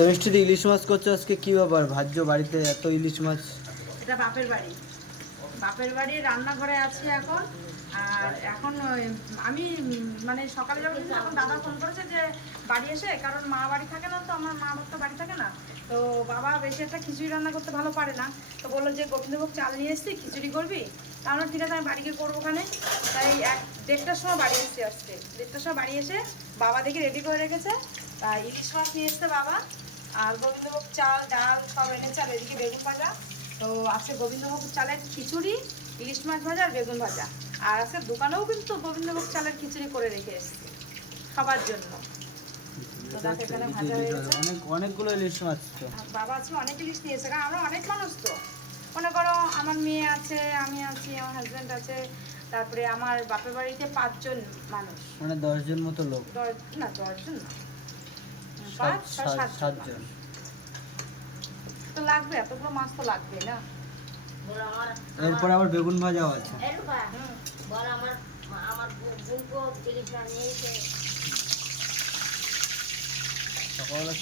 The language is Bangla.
তো মিষ্টিদি, ইলিশ মাছ করছ আজকে? কি ব্যাপার? ভাজ্য বাড়িতে এত ইলিশ মাছ? এটা বাপের বাড়ি। বাপের বাড়ি, রান্নাঘরে আছি এখন। আর এখন আমি মানে সকালে যখন এখন দাদা ফোন করেছে যে বাড়ি এসে, কারণ মা বাড়ি থাকে না তো, আমার মা বাবা তো বাড়ি থাকে না, তো বাবা বেশি একটা খিচুড়ি রান্না করতে ভালো পারে না। তো বলল যে, গোবিন্দভোগ চাল নিয়ে এসেছি, খিচুড়ি করবি? তাহলে ঠিক আছে, আমি বাড়ি গিয়ে করব ওখানে। তাই এক, দেড়টার সময় বাড়ি এসেছি আজকে। দেড়টার সময় বাড়ি এসে বাবা দেখে রেডি করে রেখেছে। আর ইলিশ মাছ নিয়ে এসছে বাবা। আর গোবিন্দভোগ চাল ডাল সব এনেছে আর এদিকে বেগুন ভাজা। তো আজকে গোবিন্দভোগ চালের খিচুড়ি ইলিশ মাছ ভাজা আর বেগুন ভাজা। আর আজকে দোকানেও কিন্তু গোবিন্দভোগ চালের খিচুড়ি করে রেখে এসেছি খাবার জন্য। অনেকগুলো ইলিশ মাছ বাবা আজকে অনেক ইলিশ নিয়েছে কারণ আমরা অনেক মানুষ তো। মনে করো আমার মেয়ে আছে আমি আছি আমার হাজব্যান্ড আছে তারপরে আমার বাপের বাড়িতে পাঁচজন মানুষ। মানে দশজন মতো লোক। না দশজন না। পাঁচ ছয় সাতজন সাতজন। তো লাগবে এতগুলো মাছ তো লাগবে না। এরপর আবার বেগুন ভাজাও আছে। বল আমার আমার সকালবেলা